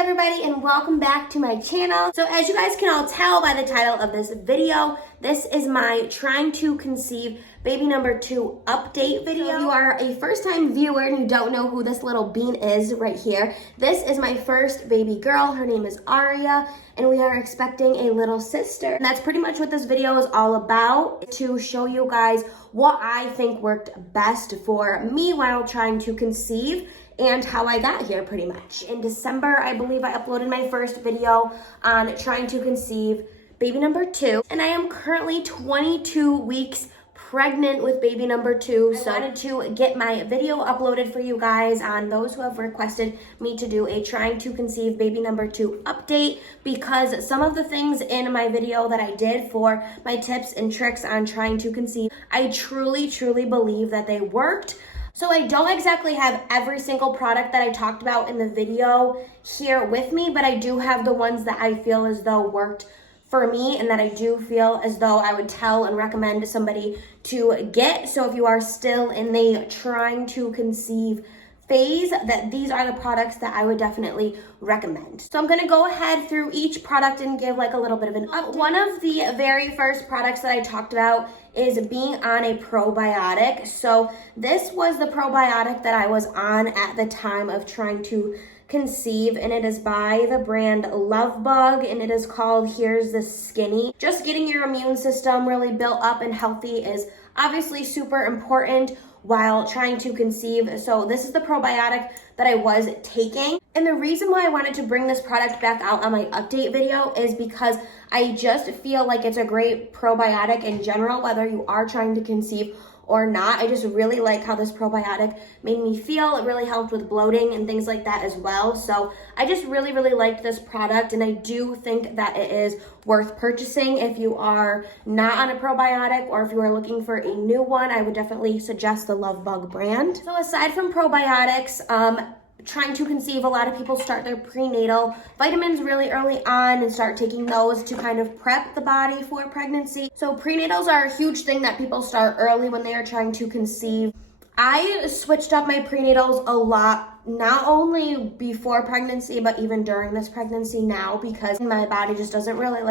everybody, and welcome back to my channel. So as you guys can all tell by the title of this video, this is my trying to conceive baby number 2 update video. So if you are a first time viewer and you don't know who this little bean is right here, this is my first baby girl. Her name is Aria, and we are expecting a little sister. And that's pretty much what this video is all about, to show you guys what I think worked best for me while trying to conceive and how I got here pretty much. In December, I believe I uploaded my first video on trying to conceive baby number 2. And I am currently 22 weeks pregnant with baby number 2. So I wanted to get my video uploaded for you guys on those who have requested me to do a trying to conceive baby number 2 update, because some of the things in my video that I did for my tips and tricks on trying to conceive, I truly believe that they worked. So I don't exactly have every single product that I talked about in the video here with me, but I do have the ones that I feel as though worked for me and that I do feel as though I would tell and recommend somebody to get. So if you are still in the trying to conceive phase, that these are the products that I would definitely recommend. So I'm gonna go ahead through each product and give like a little bit of an update. One of the very first products that I talked about is being on a probiotic. So this was the probiotic that I was on at the time of trying to conceive, and it is by the brand Lovebug, and it is called Here's the Skinny. Just getting your immune system really built up and healthy is obviously super important while trying to conceive. So this is the probiotic that I was taking. And the reason why I wanted to bring this product back out on my update video is because I just feel like it's a great probiotic in general, whether you are trying to conceive or not. I just really like how this probiotic made me feel. It really helped with bloating and things like that as well. So I just really liked this product, and I do think that it is worth purchasing if you are not on a probiotic, or if you are looking for a new one. I would definitely suggest the Lovebug brand. So aside from probiotics, trying to conceive, a lot of people start their prenatal vitamins really early on and start taking those to kind of prep the body for pregnancy. So prenatals are a huge thing that people start early when they are trying to conceive. I switched up my prenatals a lot, not only before pregnancy, but even during this pregnancy now, because my body just doesn't really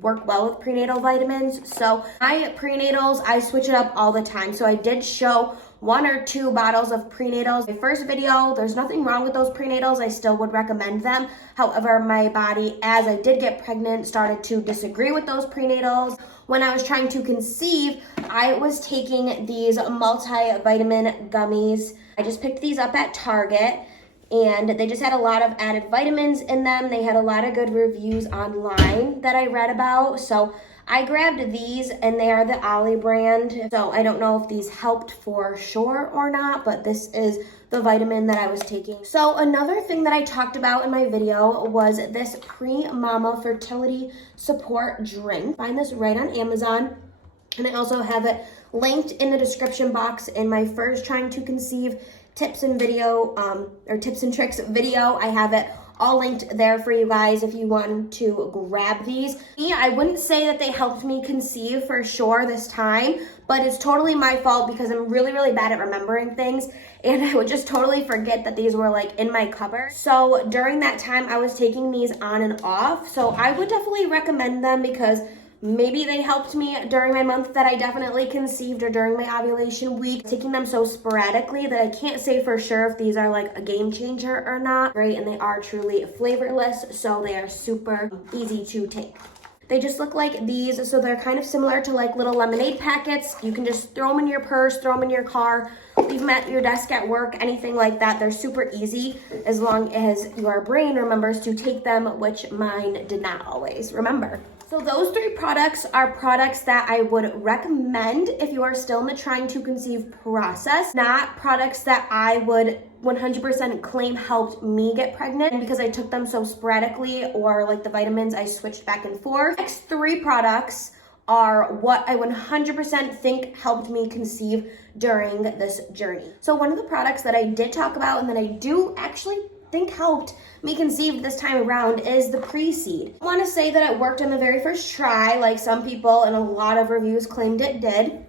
work well with prenatal vitamins. So my prenatals, I switch it up all the time. So I did show 1 or 2 bottles of prenatals. My first video, there's nothing wrong with those prenatals. I still would recommend them. However, my body, as I did get pregnant, started to disagree with those prenatals. When I was trying to conceive, I was taking these multivitamin gummies. I just picked these up at Target, and they just had a lot of added vitamins in them. They had a lot of good reviews online that I read about. So I grabbed these, and they are the Ollie brand. So I don't know if these helped for sure or not, but this is the vitamin that I was taking. So another thing that I talked about in my video was this Pre-Mama Fertility Support Drink. Find this right on Amazon, and I also have it linked in the description box in my first trying to conceive tips and tricks video. I have it all linked there for you guys if you want to grab these. I wouldn't say that they helped me conceive for sure this time, but it's totally my fault because I'm really bad at remembering things, and I would just totally forget that these were in my cupboard. So during that time, I was taking these on and off. So I would definitely recommend them because maybe they helped me during my month that I definitely conceived, or during my ovulation week. Taking them so sporadically that I can't say for sure if these are a game changer or not. Right, and they are truly flavorless, so they are super easy to take. They just look like these, so they're kind of similar to little lemonade packets. You can just throw them in your purse, throw them in your car, leave them at your desk at work, anything like that. They're super easy as long as your brain remembers to take them, which mine did not always remember. So those 3 products are products that I would recommend if you are still in the trying to conceive process, not products that I would 100% claim helped me get pregnant because I took them so sporadically, or the vitamins I switched back and forth. Next 3 products are what I 100% think helped me conceive during this journey. So one of the products that I did talk about and that I do actually think helped me conceive this time around is the Pre-Seed. I want to say that it worked on the very first try, like some people and a lot of reviews claimed it did.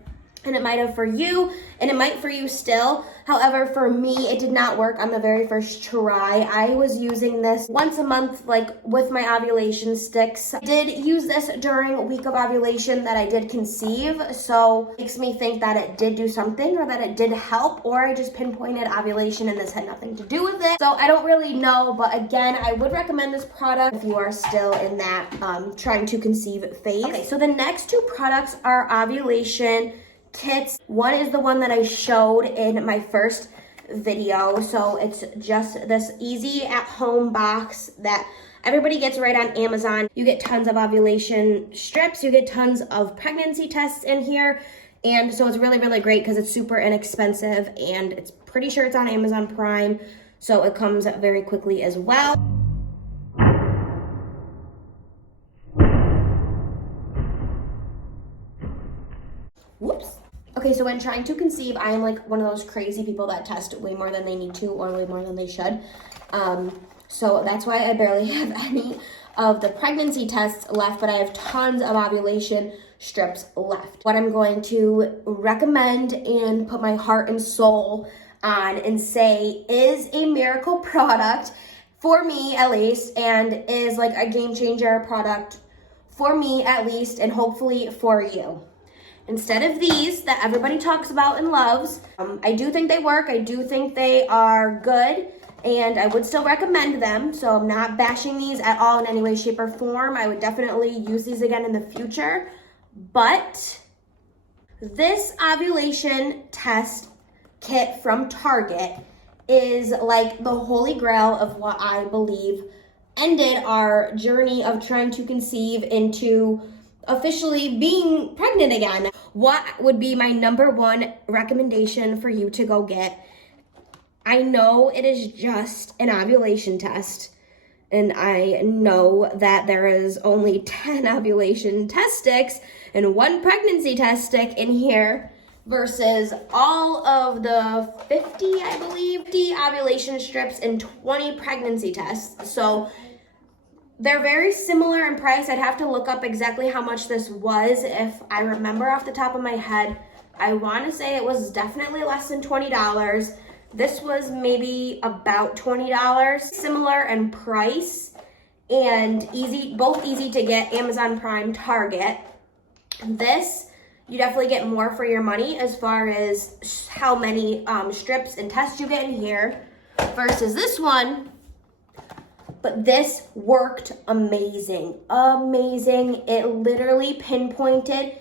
and it might have for you, and it might for you still. However, for me, it did not work on the very first try. I was using this once a month, like with my ovulation sticks. I did use this during a week of ovulation that I did conceive, so it makes me think that it did do something, or that it did help, or I just pinpointed ovulation and this had nothing to do with it. So I don't really know, but again, I would recommend this product if you are still in that trying to conceive phase. Okay, so the next two products are ovulation kits. One is the one that I showed in my first video. So it's just this easy at home box that everybody gets right on Amazon. You get tons of ovulation strips, you get tons of pregnancy tests in here. And so it's really, really great because it's super inexpensive, and it's pretty sure it's on Amazon Prime. So it comes very quickly as well. Whoops. Okay, so when trying to conceive, I am like one of those crazy people that test way more than they need to, or way more than they should. So that's why I barely have any of the pregnancy tests left, but I have tons of ovulation strips left. What I'm going to recommend and put my heart and soul on and say is a miracle product for me at least, and is like a game changer product for me at least, and hopefully for you. Instead of these that everybody talks about and loves, I do think they work. I do think they are good, and I would still recommend them. So I'm not bashing these at all in any way, shape, or form. I would definitely use these again in the future. But this ovulation test kit from Target is like the holy grail of what I believe ended our journey of trying to conceive into officially being pregnant again. What would be my number one recommendation for you to go get? I know it is just an ovulation test, and I know that there is only 10 ovulation test sticks and 1 pregnancy test stick in here versus all of the 50, I believe, 50 ovulation strips and 20 pregnancy tests. So they're very similar in price. I'd have to look up exactly how much this was if I remember off the top of my head. I want to say it was definitely less than $20. This was maybe about $20. Similar in price and easy, both easy to get, Amazon Prime, Target. This, you definitely get more for your money as far as how many strips and tests you get in here versus this one. But this worked amazing, amazing. It literally pinpointed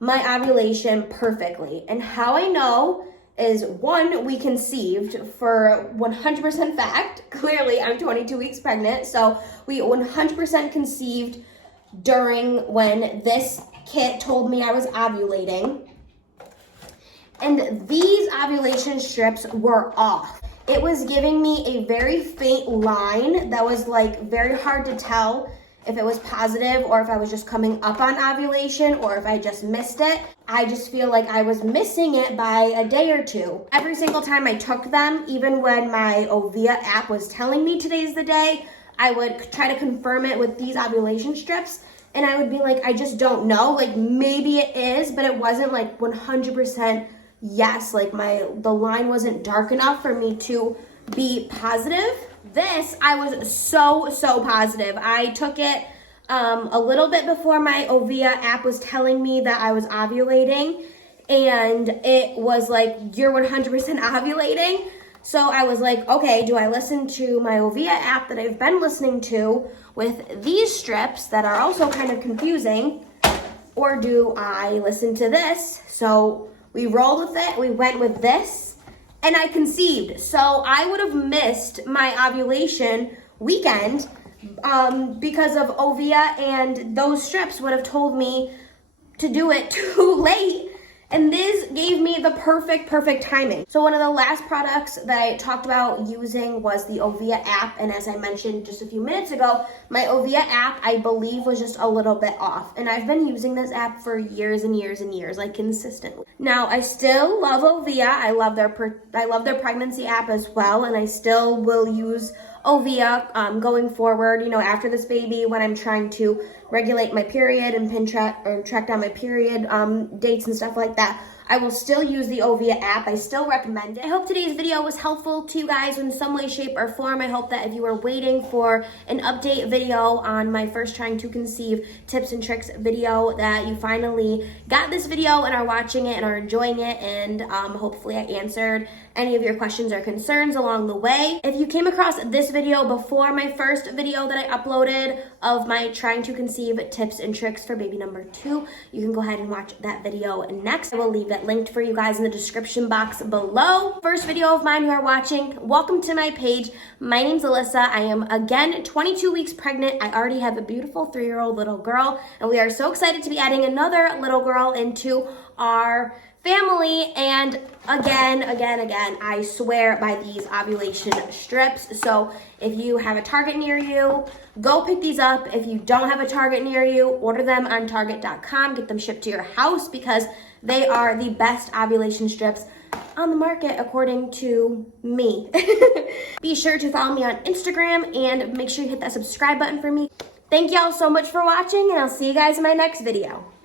my ovulation perfectly. And how I know is, one, we conceived for 100% fact. Clearly, I'm 22 weeks pregnant, so we 100% conceived during when this kit told me I was ovulating. And these ovulation strips were off. It was giving me a very faint line that was like very hard to tell if it was positive or if I was just coming up on ovulation or if I just missed it. I just feel like I was missing it by a day or two. Every single time I took them, even when my Ovia app was telling me today's the day, I would try to confirm it with these ovulation strips, and I would be like, I just don't know. Like, maybe it is, but it wasn't like 100% yes. Like the line wasn't dark enough for me to be positive. This, I was so positive. I took it a little bit before my Ovia app was telling me that I was ovulating, and it was like, you're 100% ovulating. So I was like, okay, do I listen to my Ovia app that I've been listening to with these strips that are also kind of confusing, or do I listen to this? So we rolled with it. We went with this, and I conceived. So I would have missed my ovulation weekend because of Ovia, and those strips would have told me to do it too late. And this gave me the perfect timing. So one of the last products that I talked about using was the Ovia app. And as I mentioned just a few minutes ago, my Ovia app, I believe, was just a little bit off. And I've been using this app for years and years and years, like consistently. Now, I still love Ovia. I love their pregnancy app as well. And I still will use Ovia going forward, you know, after this baby, when I'm trying to regulate my period and track down my period dates and stuff like that. I will still use the Ovia app. I still recommend it. I hope today's video was helpful to you guys in some way, shape, or form. I hope that if you were waiting for an update video on my first Trying to Conceive tips and tricks video, that you finally got this video and are watching it and are enjoying it, and hopefully I answered any of your questions or concerns along the way. If you came across this video before my first video that I uploaded of my Trying to Conceive tips and tricks for baby number 2, you can go ahead and watch that video next. I will leave it linked for you guys in the description box below. First video of mine you are watching, welcome to my page. My name's Alyssa. I am again 22 weeks pregnant. I already have a beautiful 3-year-old little girl, and we are so excited to be adding another little girl into our family. And again, I swear by these ovulation strips. So if you have a Target near you, go pick these up. If you don't have a Target near you, order them on Target.com, get them shipped to your house, because they are the best ovulation strips on the market according to me. Be sure to follow me on Instagram and make sure you hit that subscribe button for me. Thank y'all so much for watching, and I'll see you guys in my next video.